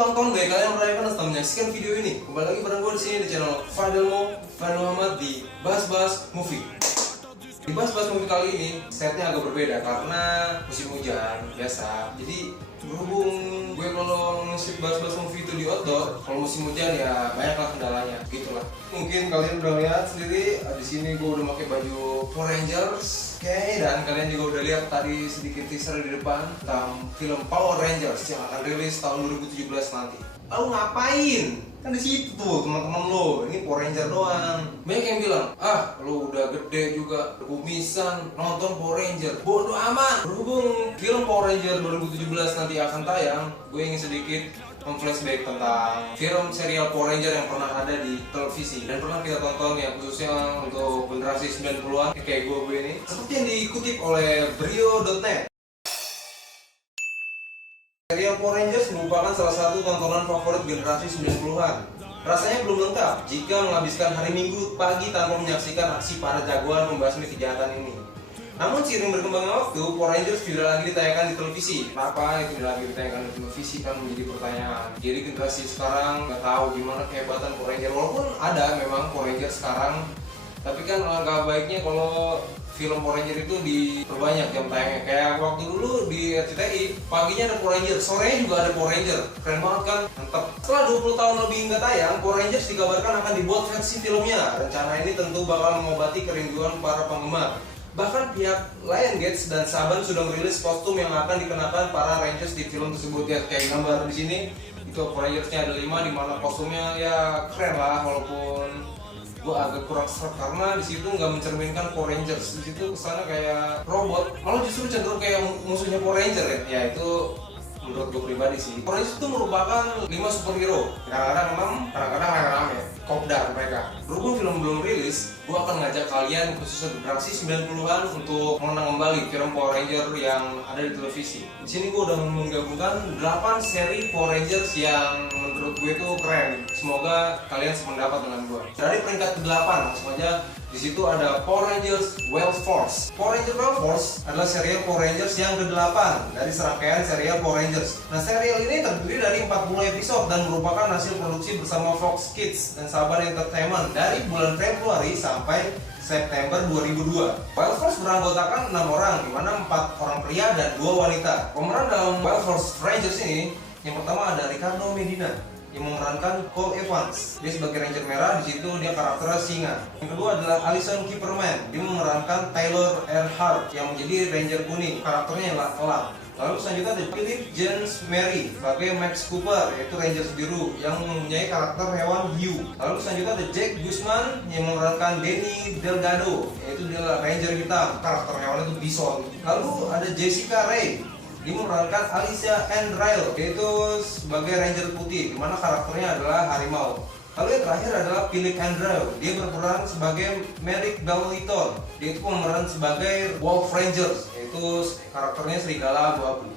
ulang tahun deh, kalian merayakan atau menyaksikan video ini. Kembali lagi bareng gue di sini di channel Fadel Muhammad di Bahas Movie. Di Bahas Movie kali ini setnya agak berbeda karena musim hujan biasa. Jadi berhubung gue kalau ngisi Bahas Movie itu di outdoor, kalau musim hujan ya banyaklah kendalanya, gitulah. Mungkin kalian udah lihat sendiri di sini gue udah pakai baju Power Rangers. Oke, dan kalian juga udah lihat tadi sedikit teaser di depan tentang film Power Rangers yang akan rilis tahun 2017 nanti. Lalu ngapain? Kan di situ tuh teman-teman lo, ini Power Ranger doang. Banyak yang bilang, lo udah gede juga, kumisan, nonton Power Ranger. Bodoh amat. Berhubung film Power Ranger 2017 nanti akan tayang, gue ingin sedikit flashback tentang film serial Power Ranger yang pernah ada di televisi dan pernah kita tonton, ya khususnya untuk generasi 90-an kayak gue ini, seperti yang dikutip oleh Brio.net. Serial Power Rangers merupakan salah satu tontonan favorit generasi 90-an. Rasanya belum lengkap jika menghabiskan hari Minggu pagi tanpa menyaksikan aksi para jagoan membasmi kejahatan ini. Namun seiring berkembangnya waktu, Power Rangers tidak lagi ditayangkan di televisi. Kenapa tidak lagi ditayangkan di televisi kan menjadi pertanyaan. Jadi generasi sekarang nggak tahu gimana kehebatan Power Rangers. Walaupun ada memang Power Rangers sekarang, tapi kan alangkah baiknya kalau film Power Ranger itu diperbanyak jam tayangnya. Kayak waktu dulu di RCTI, paginya ada Power Ranger, sorenya juga ada Power Ranger. Keren banget kan? Mantap. Setelah 20 tahun lebih nggak tayang, Power Rangers dikabarkan akan dibuat versi filmnya. Rencana ini tentu bakal mengobati kerinduan para penggemar. Bahkan pihak Lionsgate dan Saban sudah merilis kostum yang akan dikenakan para Rangers di film tersebut. Ya kayak gambar di sini, itu Power Rangers-nya ada 5, di mana kostumnya ya keren lah, walaupun gue agak kurang serap karena di situ nggak mencerminkan Power Rangers. Di situ kesana kayak robot, malah justru cenderung kayak musuhnya Power Ranger ya. Ya itu menurut gue pribadi sih. Power Rangers itu merupakan 5 superhero. Kadang-kadang rame-rame, kopdar mereka. Berhubung film belum rilis, gue akan ngajak kalian khususnya generasi 90-an untuk mengenang kembali film Power Ranger yang ada di televisi. Di sini gue udah menggabungkan 8 seri Power Rangers yang menurut gue itu keren. Semoga kalian sependapat dengan gue. Dari peringkat ke-8 langsung aja. Di situ ada Power Rangers Wild Force. Power Rangers Wild Force adalah serial Power Rangers yang ke-8 dari serangkaian serial Power Rangers. Nah, serial ini terdiri dari 40 episode dan merupakan hasil produksi bersama Fox Kids dan Saban Entertainment dari bulan Februari sampai September 2002. Wild Force beranggotakan 6 orang, di mana 4 orang pria dan 2 wanita. Pemeran dalam Wild Force Rangers ini, yang pertama ada Ricardo Medina yang memerankan Cole Evans. Dia sebagai Ranger Merah, di situ dia karakternya singa. Yang kedua adalah Allison Kipperman. Dia memerankan Taylor Earhart yang menjadi Ranger Kuning. Karakternya yang elang. Lalu selanjutnya ada Philip James Mary sebagai Max Cooper, yaitu Ranger Biru yang mempunyai karakter hewan hiu. Lalu selanjutnya ada Jack Guzman yang memerankan Danny Delgado, yaitu dia Ranger Hitam. Karakter hewan itu bison. Lalu ada Jessica Ray. Dia memerankan Alicia Ann Ryle, yaitu sebagai Ranger Putih, di mana karakternya adalah harimau. Lalu yang terakhir adalah Philip Andrew. Dia berperan sebagai Merrick Bellington. Dia itu pemeran sebagai Wolf Rangers, yaitu karakternya serigala abu-abu.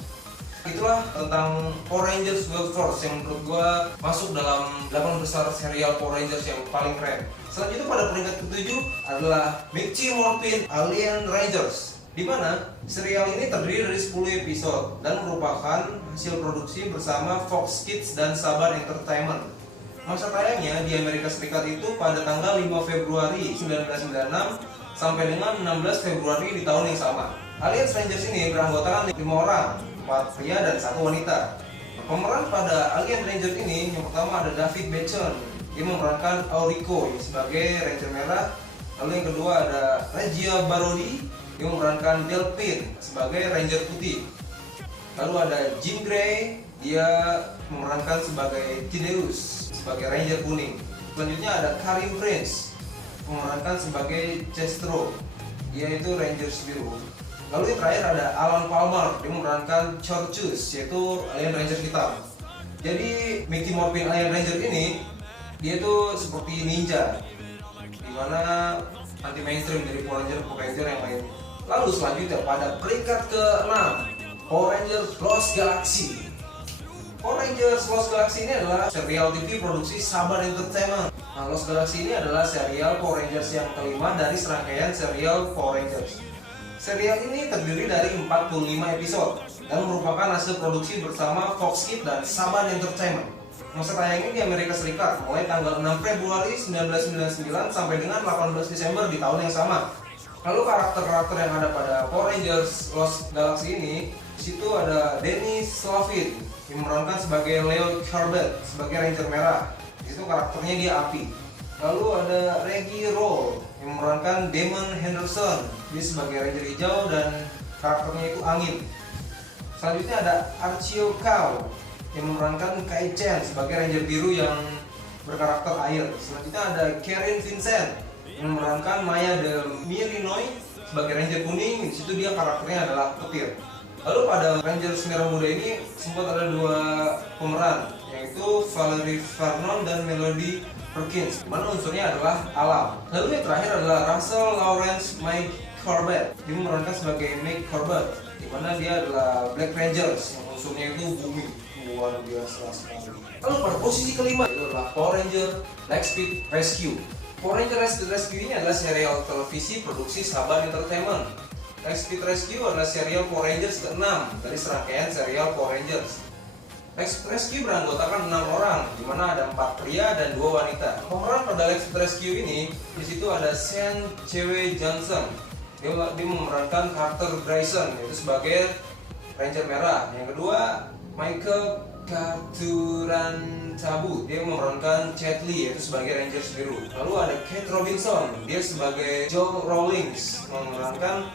Itulah tentang Power Rangers Wild Force yang menurut gue masuk dalam 8 besar serial Power Rangers yang paling keren. Selanjutnya pada peringkat ke-7 adalah Mighty Morphin Alien Rangers, di mana serial ini terdiri dari 10 episode dan merupakan hasil produksi bersama Fox Kids dan Saban Entertainment. Masa tayangnya di Amerika Serikat itu pada tanggal 5 Februari 1996 sampai dengan 16 Februari di tahun yang sama. Alien Rangers ini beranggotakan 5 orang, 4 pria dan 1 wanita. Pemeran pada Alien Rangers ini yang pertama ada David Beckham. Dia memerankan Aurico sebagai Ranger Merah. Lalu yang kedua ada Regia Barodi yang memerankan Delphine sebagai Ranger Putih. Lalu ada Jim Gray, dia memerankan sebagai Tideus sebagai Ranger Kuning. Selanjutnya ada Karim Prince memerankan sebagai Chestro, dia itu Ranger Biru. Lalu yang terakhir ada Alan Palmer, dia memerankan Chorchus, yaitu Alien Ranger Hitam. Jadi Mighty Morphin Alien Ranger ini dia itu seperti ninja, dimana anti mainstream dari Power Ranger yang lain. Lalu selanjutnya pada peringkat ke-6, Power Rangers Lost Galaxy. Power Rangers Lost Galaxy ini adalah serial TV produksi Saban Entertainment. Nah, Lost Galaxy ini adalah serial Power Rangers yang kelima dari serangkaian serial Power Rangers. Serial ini terdiri dari 45 episode dan merupakan hasil produksi bersama Fox Kids dan Saban Entertainment. Masa tayangnya di Amerika Serikat mulai tanggal 6 Februari 1999 sampai dengan 18 Desember di tahun yang sama. Lalu karakter-karakter yang ada pada Power Rangers Lost Galaxy ini, di situ ada Dennis Slavin yang memerankan sebagai Leo Corbett sebagai Ranger Merah. Di situ karakternya dia api. Lalu ada Reggie Roll yang memerankan Damon Henderson, dia sebagai Ranger Hijau dan karakternya itu angin. Selanjutnya ada Archie Cow yang memerankan Kai Chen sebagai Ranger Biru yang berkarakter air. Selanjutnya ada Karen Vincent yang memerankan Maya de Mirinoy sebagai Ranger Kuning. Di situ dia karakternya adalah petir. Lalu pada Rangers Merah Muda ini sempat ada dua pemeran, yaitu Valerie Vernon dan Melody Perkins, mana unsurnya adalah alam. Lalu yang terakhir adalah Russell Lawrence Mike Corbett, dia memerankan sebagai Mike Corbett, di mana dia adalah Black Rangers yang unsurnya itu bumi. Luar biasa sekali. Lalu pada posisi kelima itu adalah Power Ranger Lightspeed Rescue. Power Ranger Lightspeed Rescue ini adalah serial televisi produksi Saban Entertainment. Lightspeed Rescue adalah serial Power Rangers ke-6 dari serangkaian serial Power Rangers. Lightspeed Rescue beranggotakan 6 orang, di mana ada 4 pria dan 2 wanita. Pemeran pada Lightspeed Rescue ini, di situ ada Sean C.W. Johnson. Dia memerankan Carter Bryson, yaitu sebagai Ranger Merah. Yang kedua, Michael Katurantabu, dia memerankan Chet Lee, yaitu sebagai Ranger Biru. Lalu ada Kate Robinson, dia sebagai Joe Rawlings, memerankan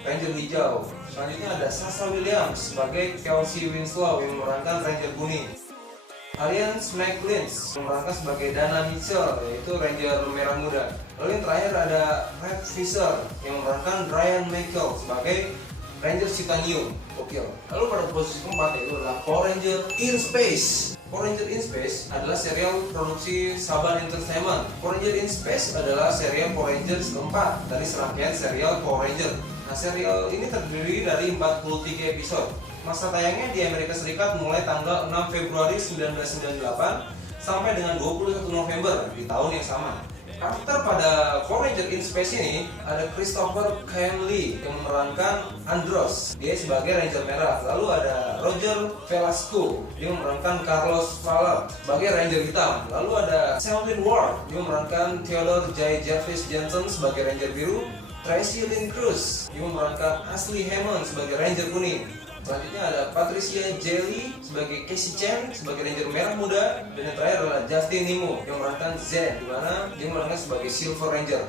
Ranger Hijau. Selanjutnya ada Sasha Williams sebagai Kelsey Winslow yang memerankan Ranger Kuning. Alliance McLeans memerankan sebagai Dana Mitchell, yaitu Ranger Merah Muda. Lalu yang terakhir ada Red Fisher yang memerankan Brian Michael sebagai Ranger Titanium. Oke. Lalu pada posisi keempat itu adalah Power Ranger in Space. Power Ranger in Space adalah serial produksi Saban Entertainment. Power Ranger in Space adalah serial Power Rangers keempat dari serangkaian serial Power Ranger. Nah, serial ini terdiri dari 43 episode. Masa tayangnya di Amerika Serikat mulai tanggal 6 Februari 1998 sampai dengan 21 November di tahun yang sama. Karakter pada Power Ranger in Space ini ada Christopher Camley yang memerankan Andros, dia sebagai Ranger Merah. Lalu ada Roger Velasco, dia memerankan Carlos Fowler sebagai Ranger Hitam. Lalu ada Selwyn Ward, dia memerankan Theodore J. Jarvis Johnson sebagai Ranger Biru. Tracy Lynn Cruz, dia memerankan Ashley Hammond sebagai Ranger Kuning. Selanjutnya ada Patricia Jelly sebagai Casey Chen sebagai Ranger Merah Muda. Dan yang terakhir adalah Justin Nemo yang memerankan Zen, di mana dia memerankan sebagai Silver Ranger.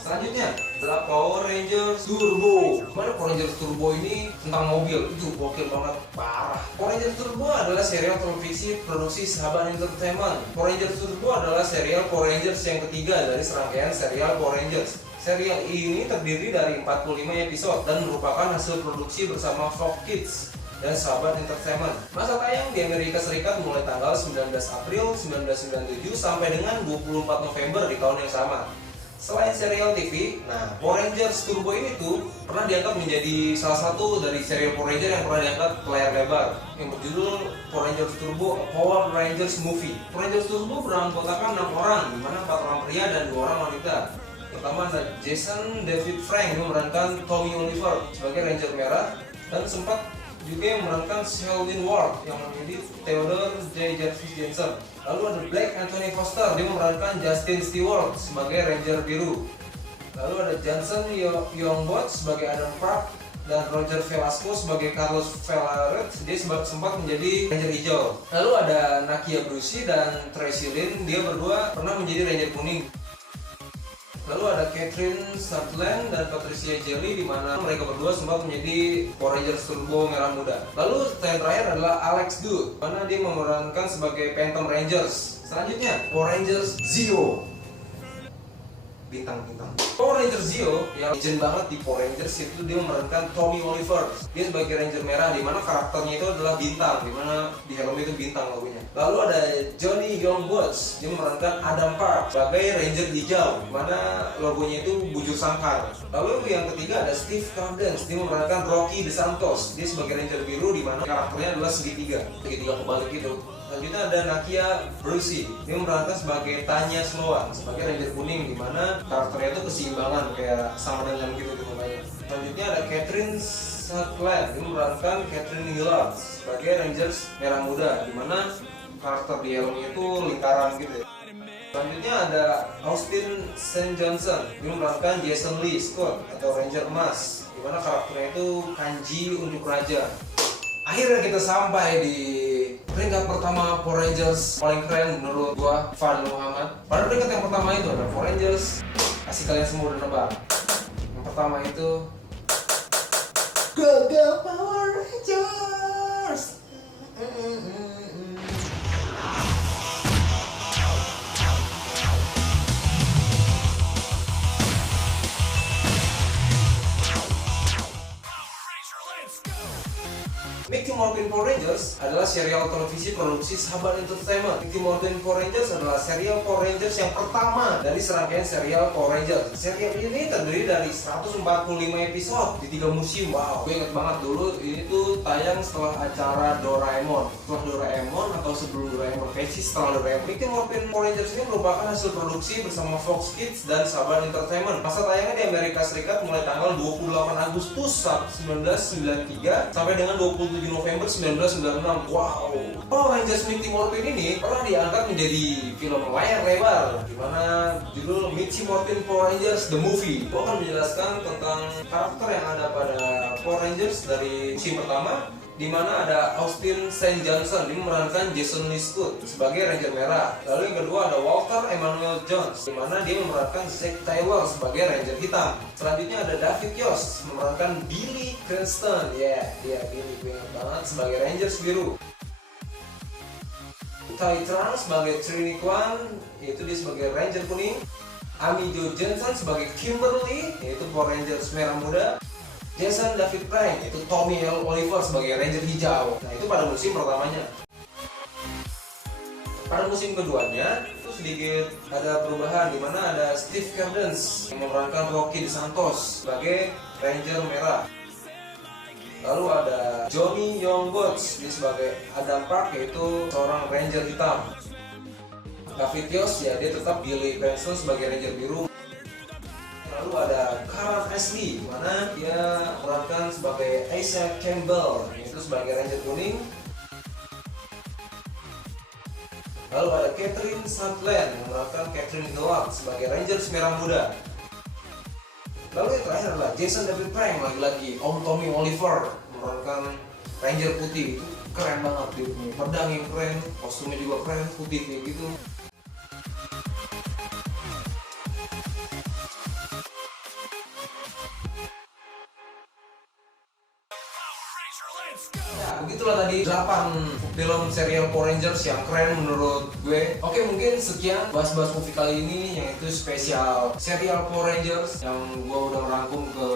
Selanjutnya adalah Power Rangers Turbo. Mana Power Rangers Turbo ini tentang mobil, itu gokil banget, parah. Power Rangers Turbo adalah serial televisi produksi Saban Entertainment. Power Rangers Turbo adalah serial Power Rangers yang ketiga dari serangkaian serial Power Rangers. Serial ini terdiri dari 45 episode dan merupakan hasil produksi bersama Fox Kids dan Saban Entertainment. Masa tayang di Amerika Serikat mulai tanggal 19 April 1997 sampai dengan 24 November di tahun yang sama. Selain serial TV, nah Power Rangers Turbo ini tuh pernah diangkat menjadi salah satu dari serial Power Ranger yang pernah diangkat ke layar lebar yang berjudul Power Rangers Turbo A Power Rangers Movie. Power Rangers Turbo beranggotakan 6 orang, di mana 4 orang pria dan 2 orang wanita. Pertama ada Jason David Frank yang memerankan Tommy Oliver sebagai Ranger Merah, dan sempat juga yang memerankan Selwyn Ward yang menjadi Theodore J. Jarvis Johnson. Lalu ada Black Anthony Foster, dia memerankan Justin Stewart sebagai Ranger Biru. Lalu ada Johnson Youngbot sebagai Adam Park dan Roger Velasco sebagai Carlos Fowler, dia sempat menjadi Ranger Hijau. Lalu ada Nakia Brucey dan Tracy Lynn, dia berdua pernah menjadi Ranger Kuning. Lalu ada Catherine Sutherland dan Patricia Jelly, di mana mereka berdua sempat menjadi Power Rangers Turbo Merah Muda. Lalu yang terakhir adalah Alex Duke, mana dia memerankan sebagai Phantom Rangers. Selanjutnya Power Rangers Zeo. Bintang-bintang. Power Ranger Zeo yang legend banget di Power Rangers itu dia memerankan Tommy Oliver. Dia sebagai Ranger Merah, di mana karakternya itu adalah bintang, di mana di helmnya itu bintang logonya. Lalu ada Johnny Youngblood, dia memerankan Adam Park sebagai Ranger Hijau, di mana logonya itu bujur sangkar. Lalu yang ketiga ada Steve Cardens, dia memerankan Rocky DeSantos. Dia sebagai Ranger Biru, di mana karakternya adalah segitiga kebalik gitu. Selanjutnya ada Nakia Brucey, dia memerankan sebagai Tanya Sloan sebagai Ranger Kuning, di mana karakternya itu keseimbangan kayak sama dengan gitu mukanya. Selanjutnya ada Catherine Sutherland ini memerankan Catherine Hillard sebagai Rangers Merah Muda, dimana karakter di helmnya itu lingkaran gitu ya. Selanjutnya ada Austin St. Johnson ini memerankan Jason Lee Scott atau Ranger Emas, dimana karakternya itu kanji untuk raja. Akhirnya kita sampai di peringkat pertama Power Rangers paling keren menurut gua, Fadil Muhammad. Pada peringkat yang pertama itu ada Power Rangers. Kasih kalian semua udah nebak. Yang pertama itu Go Go Power Rangers. Mighty Morphin Power Rangers adalah serial televisi produksi Saban Entertainment. Mighty Morphin Power Rangers adalah serial Power Rangers yang pertama dari serangkaian serial Power Rangers. Serial ini terdiri dari 145 episode di 3 musim. Wow, gue inget banget dulu ini tuh tayang setelah acara Doraemon. Setelah Doraemon atau sebelum Doraemon, versi setelah Doraemon. Mighty Morphin Power Rangers ini merupakan hasil produksi bersama Fox Kids dan Saban Entertainment. Masa tayangnya di Amerika Serikat mulai tanggal 28 Agustus 1993 sampai dengan 27 November 1996. Wow. Power Rangers Mighty Morphin ini pernah diangkat menjadi film layar lebar, dimana judul Mighty Morphin Power Rangers The Movie. Gue akan menjelaskan tentang karakter yang ada pada Power Rangers dari musim pertama, di mana ada Austin St. Johnson yang memerankan Jason Lee Scott sebagai Ranger Merah. Lalu yang kedua ada Walter Emmanuel Jones, di mana dia memerankan Zack Taylor sebagai Ranger Hitam. Selanjutnya ada David Yost memerankan Billy Cranston, dia Billy, gue ingat banget, sebagai Rangers Biru. Tai Trang sebagai Trini Kwan, yaitu dia sebagai Ranger Kuning. Amy Jo Johnson sebagai Kimberly, yaitu Power Rangers Merah Muda. Jason David Frank, itu Tommy L. Oliver sebagai Ranger Hijau. Nah, itu pada musim pertamanya. Pada musim keduanya itu sedikit ada perubahan, di mana ada Steve Cardens yang memerankan Rocky DeSantos sebagai Ranger Merah. Lalu ada Johnny Youngbots dia sebagai Adam Park, yaitu seorang Ranger Hitam. David Yost ya dia tetap Billy Cranston sebagai Ranger Biru. Lalu ada Karen Ashley, di mana dia memerankan sebagai Isaac Campbell, yaitu sebagai Ranger Kuning. Lalu ada Catherine Sutherland yang memerankan Catherine Hillard sebagai Rangers Merah Muda. Lalu yang terakhir adalah Jason David Frank, lagi-lagi Om Tommy Oliver memerankan Ranger Putih. Itu keren banget, dia punya pedang yang keren, kostumnya juga keren, putih kayak gitu. Ya, begitulah tadi 8 film serial Power Rangers yang keren menurut gue. Oke, mungkin sekian bahas-bahas movie kali ini, yaitu spesial serial Power Rangers yang gue udah merangkum ke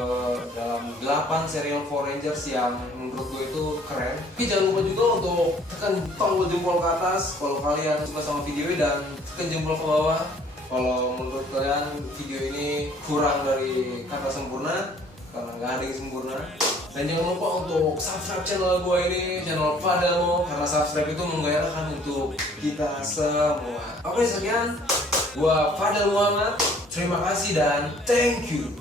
dalam 8 serial Power Rangers yang menurut gue itu keren. Tapi jangan lupa juga untuk tekan tombol jempol ke atas kalau kalian suka sama video ini, dan tekan jempol ke bawah kalau menurut kalian video ini kurang dari kata sempurna, karena nggak ada yang sempurna. Dan jangan lupa untuk subscribe channel gue ini, channel Fadel, karena subscribe itu menggairahkan untuk kita semua. Oke, sekian. Gue Fadel Muhammad. Terima kasih dan thank you.